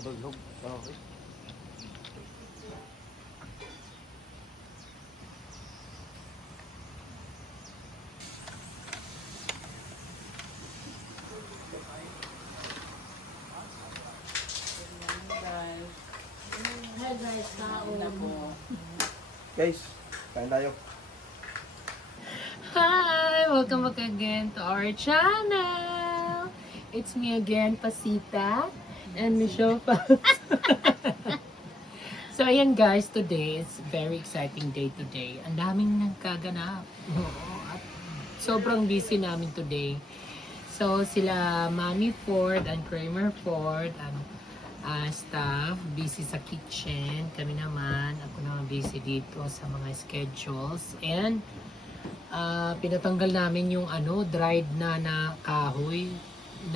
Madulog. Okay. Hi guys, kaon. Guys, kain tayo. Hi! Welcome back again to our channel! It's me again, Pasita, and Michelle Pals. So ayan guys, today is very exciting day today. Ang daming nagkaganap. Oo, at sobrang busy namin today. So sila Mami Ford and Kramer Ford and staff busy sa kitchen. Kami naman, ako naman busy dito sa mga schedules. And pinatanggal namin yung dried na kahoy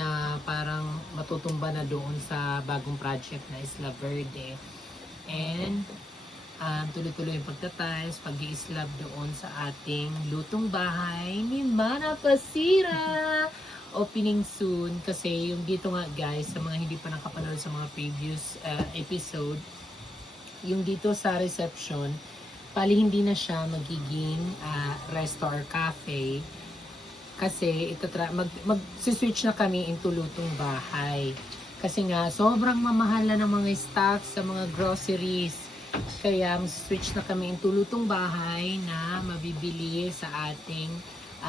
na parang matutumba na doon sa bagong project na Isla Verde. And tuloy-tuloy yung pagtatiles, pag-i-slab doon sa ating lutong bahay ni Mana Pasira. Opening soon kasi yung dito nga guys, sa mga hindi pa nakapanood sa mga previous episode, yung dito sa reception, pali hindi na siya magiging resto or cafe kasi mag-switch na kami into lutong bahay. Kasi nga, sobrang mamahal na ng mga stocks sa mga groceries. Kaya mag-switch na kami into lutong bahay na mabibili sa ating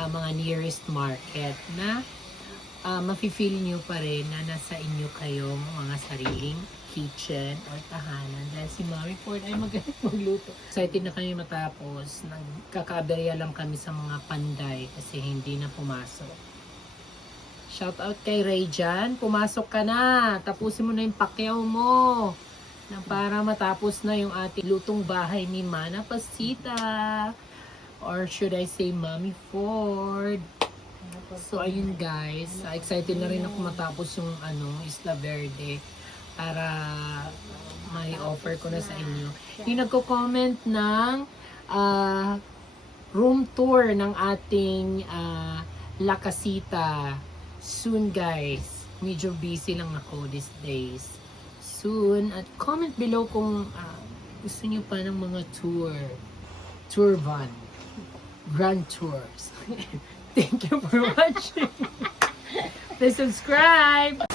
mga nearest market na mafe-feel nyo pa rin na nasa inyo kayong mga sariling kitchen or tahanan dahil si Mami Ford ay magaling magluto. Excited na kami matapos. Nagkakaberya lang kami sa mga panday kasi hindi na pumasok. Shout out kay Ray dyan. Pumasok ka na. Tapusin mo na yung pakyaw mo na para matapos na yung ating lutong bahay ni Mana Pasita. Or should I say Mami Ford. So ayun guys, excited na rin ako matapos yung Isla Verde para may offer ko na sa inyo. Yung nagko-comment ng room tour ng ating La Casita. Soon guys, medyo busy lang ako these days. Soon, at comment below kung gusto niyo pa ng mga tour van, grand tours. Thank you for watching. Please subscribe.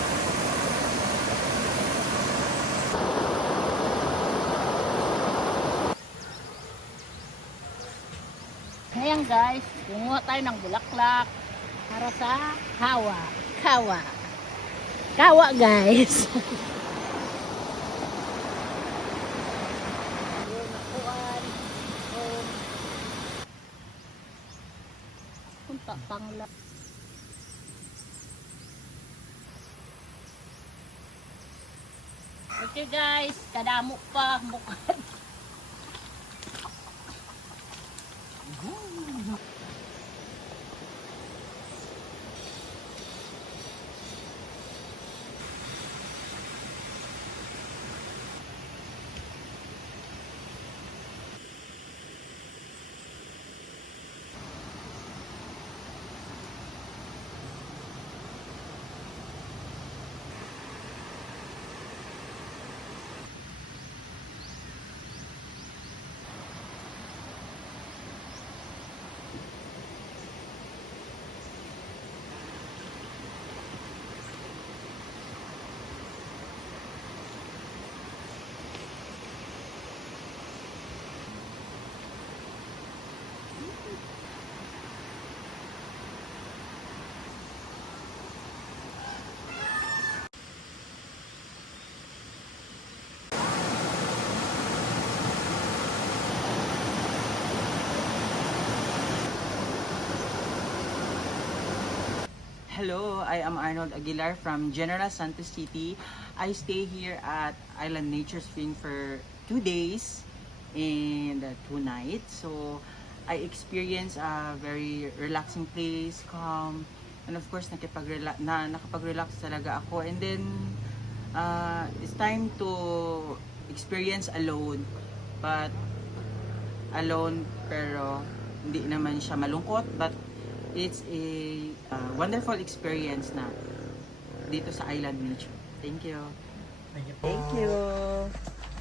Ngayon guys, kumuha tayo ng bulaklak para sa kawa guys. Punta pangla. Okay guys, kadamo pa bukad. Hello, I am Arnold Aguilar from General Santos City. I stay here at Island Nature Spring for 2 days and 2 nights. So I experience a very relaxing place, calm, and of course nakapag-relax talaga ako. And then it's time to experience alone, but alone pero hindi naman siya malungkot, but it's a wonderful experience na dito sa Island Nature. Thank you. Thank you.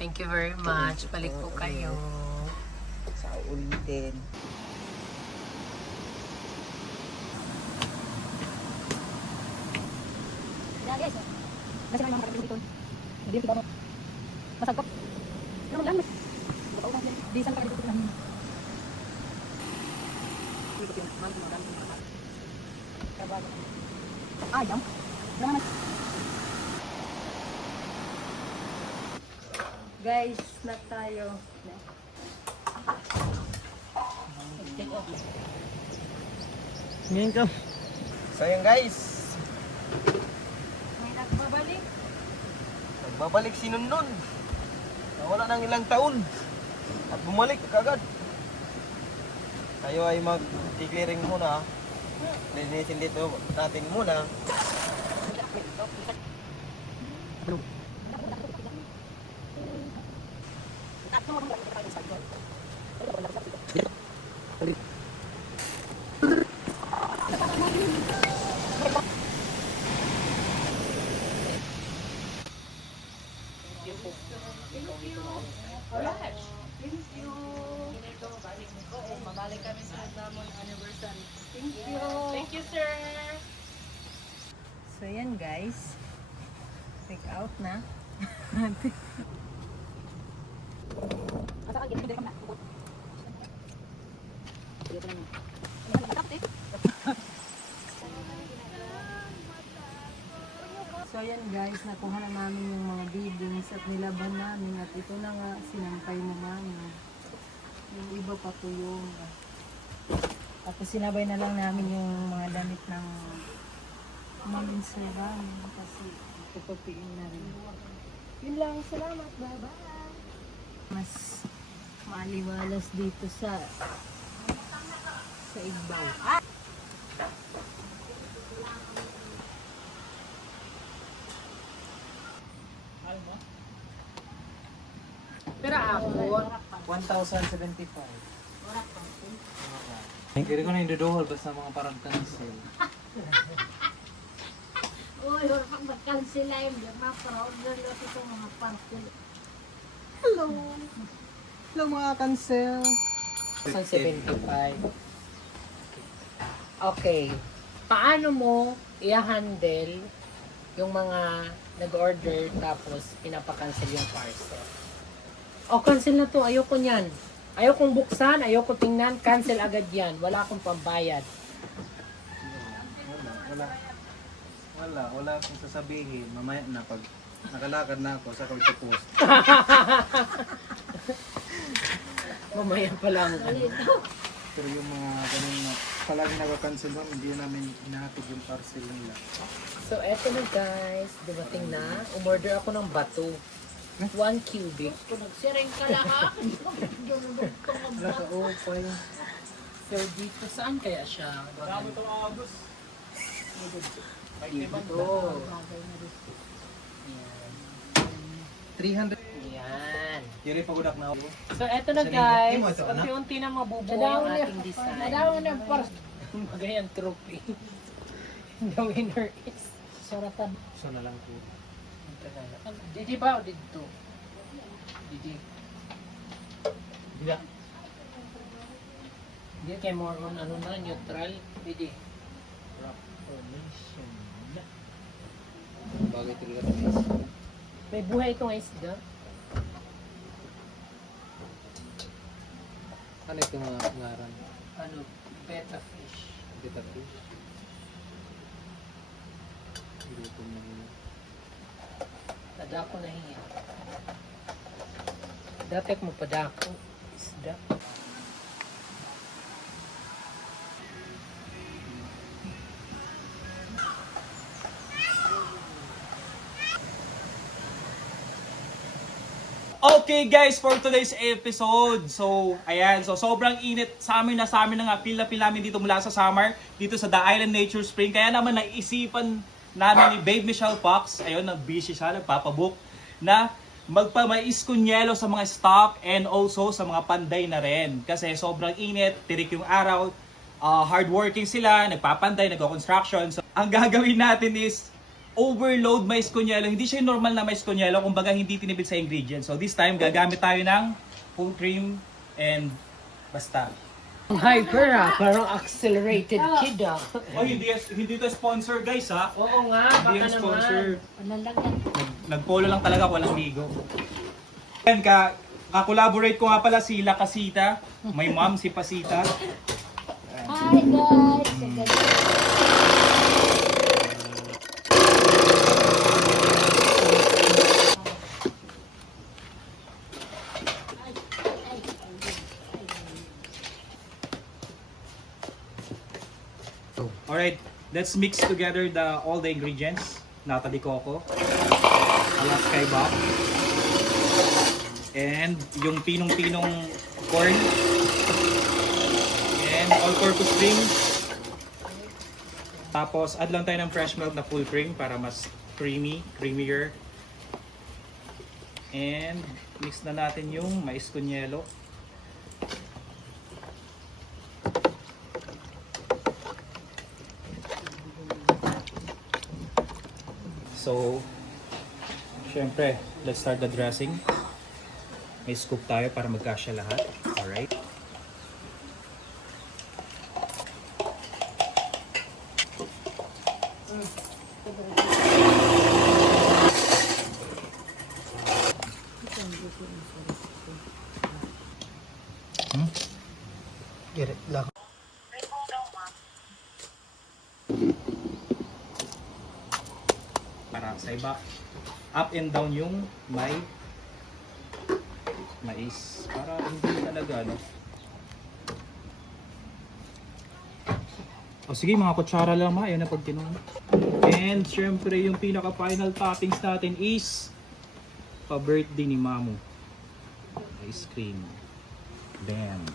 Thank you very much. Balik po kayo. Sa ulitin. Yan guys. Nasa mga kapatid dito. Hindi kita mo. Masagkap. Ano lang? Di san ka dito lang. Ayam. Naman. Guys, snack tayo. Ngayon ka. So yun guys, May nagbabalik. nagbabalik si Nunun. Nawala ng ilang taon. At bumalik kagad. Tayo ay mag-clearing muna. Linisin dito natin muna. Thank you, sir. So yan guys. Take out na. So ayan guys, nakuha na namin yung mga biddings at nilaban namin at ito na nga sinampay na namin. Yung iba pa po yung tapos sinabay na lang namin yung mga damit ng malinsaran kasi tutupiin na rin. Yun lang, salamat, bye-bye! Mas maaliwalas dito sa Igbaw. Pero ako, 1,075. Kaya ko na yung dodohol basta mga parang cancel. Uy, wala pang mag-cancel na yung ma-order lang ito mga parcel. Hello mga cancel. 175. Okay. Paano mo i-handle yung mga nag-order tapos pinapakancel yung parcel? O, cancel na to. Ayoko niyan. Ayokong buksan, ayoko tingnan. Cancel agad yan. Wala akong pambayad. Wala akong sasabihin. Mamaya na pag nakalakad na ako, saka ko post. Mamaya pa lang. Pero yung mga ganun na palagi naka-cancel doon, hindi namin hinahatid yung parcel nila. So, eto na guys. Dumating na. Umorder ako ng bato. 1 cubic. Kung nagsiring ka lang ha, Naka-open. So, dito saan kaya siya? Dito. Ayan. 300. Ayan. Kiri pagudak na ako. So, eto na guys. Unti-unti na mabubuo ang ating design. Nadaw na first. Magayang trophy. The winner is Saratan. So na lang po. Didi ba o dito? Didi. Bila. Hindi kay more on ano na, neutral. Didi. Formation. Bagay talaga ito guys. May buhay itong isda. Ano ito mga ngaran? Ano? Betta fish. Beta fish. Hindi ito mga Padako na hiya. Dapat mo padako. Isda. Okay guys, for today's episode, so ayan, so sobrang init sa amin na nga, pila-pila namin dito mula sa summer, dito sa The Island Nature Spring. Kaya naman naisipan namin ni Babe Michelle Fox, ayun, nag-busy siya, nagpapabook, na magpamais kunyelo sa mga stock and also sa mga panday na rin. Kasi sobrang init, tirik yung araw, hardworking sila, nagpapanday, nagko-construction. So ang gagawin natin is, overload mais kunyelo. Hindi siya yung normal na mais kunyelo, kumbaga hindi tinipid sa ingredients. So this time, gagamit tayo ng full cream and basta. Hyper parang accelerated kid Oh, hindi to sponsor guys ha. Oo nga, Hindi baka yung sponsor. naman. Nagpolo lang talaga, walang ligo. Yan, ka-collaborate ko nga pala si La Casita. My mom, si Pasita. Hi guys! Alright, let's mix together all the ingredients. Nata de coco, Alaska bok, and yung pinong-pinong corn, and all-purpose cream. Tapos add lang tayo ng fresh milk na full cream para mas creamier. And mix na natin yung mais kunyelo. So, syempre, let's start the dressing. May scoop tayo para magkasya lahat. Alright. Get it lang. Para sa iba, up and down yung mais. Para hindi talaga, no? O sige, mga kutsara lang ma, yun na pag tinong. And syempre, yung pinaka final toppings natin is pa-birthday ni Mamu. Ice cream. Bam.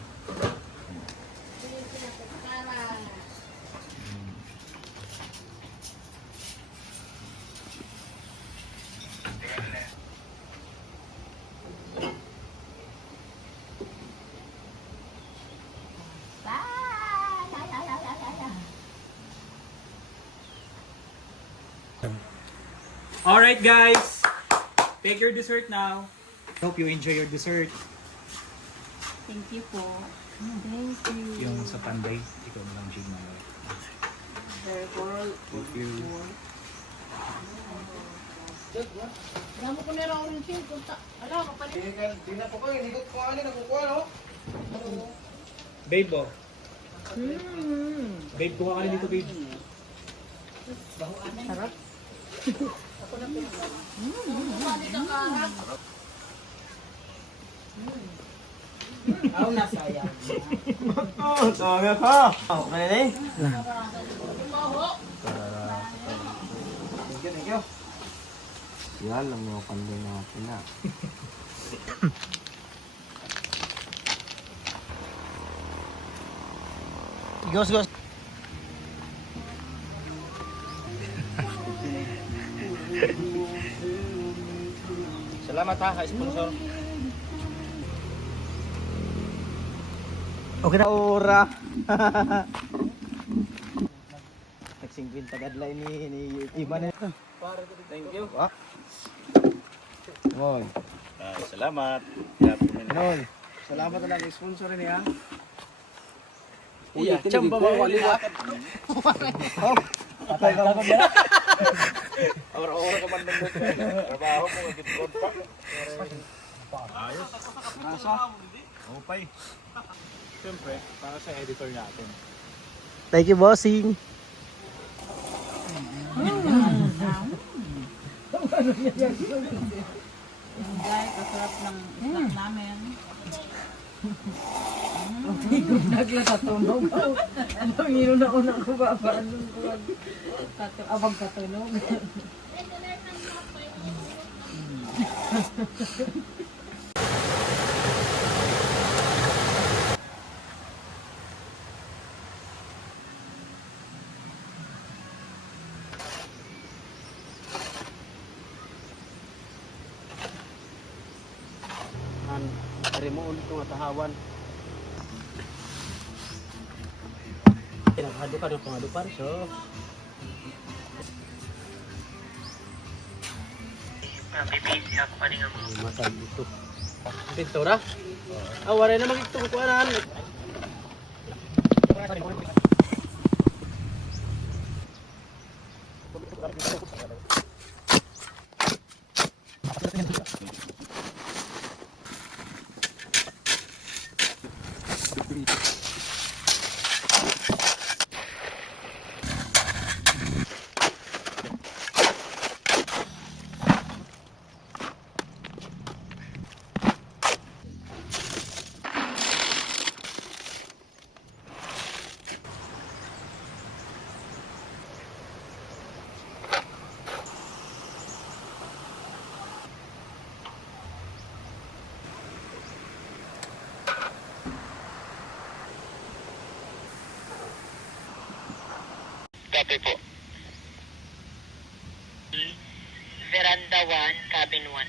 Alright guys, take your dessert now. Hope you enjoy your dessert. Thank you po. Thank you. Yung sa panday, ikaw na lang Gina. Thank you. Damo ko na raw rin siya. Ala, kapalit. Di na po kayo, ligot ko ano, nakukuha no? Babe, oh. Babe, kuha ka na dito, babe. Sarap. Ako na sayang. Oh, tama ka! Okay na eh. Thank you. Yan lang yung panday natin na. Gos. Salamat ha, sponsor. Okay na ora. Nagsingkwin tagadlay ni Iban. Thank you. Moy. Salamat. Noy. Salamat na lang sponsor niya. Iya, chamba ba wali ba? Patay ka ba? Ora ka man nang trabaho mo gid pa. Ayos. Nasa. Okay. Siyempre, para sa editor natin. Thank you, bossing. Guys, kasarap ng snack namin. Nagla sa tunog. Anong hilo na unang ko ba? Anong ko abang katunog? Remoon ko nga tahawan. Pinaghado ka ng pangadupan, so Bibisi ako pa rin ang Masag ito. Pintura? Waray na magtungkuanan. Copy po. Veranda 1, cabin 1.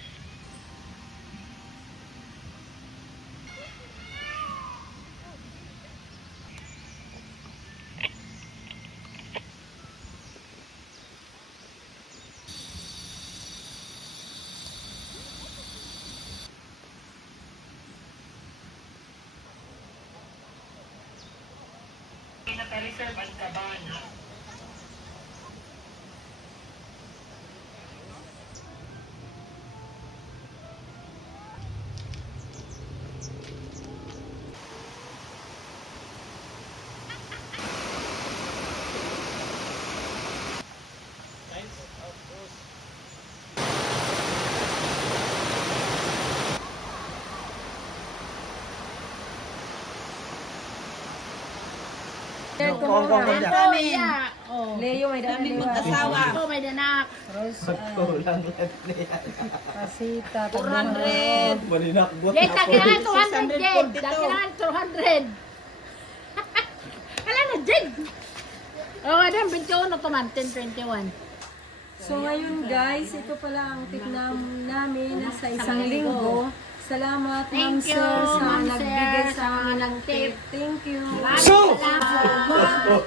Naka-reserve ang cabana. Leo may daan Kami liwa. mag-asawa. Ako may danak. Rose, Pasita, 400. Malinakbot Jed, kailangan 200, Jed. Kailangan 200. Kailangan na, Jed. Oo, oh, 21 to man, 10-21. So ngayon guys, ito pala ang tiknam namin sa isang linggo. Salamat Ma'am Thank you, Sir sa Ma'am nagbigay Sir, sa amin ng tip. Thank you. Salamat.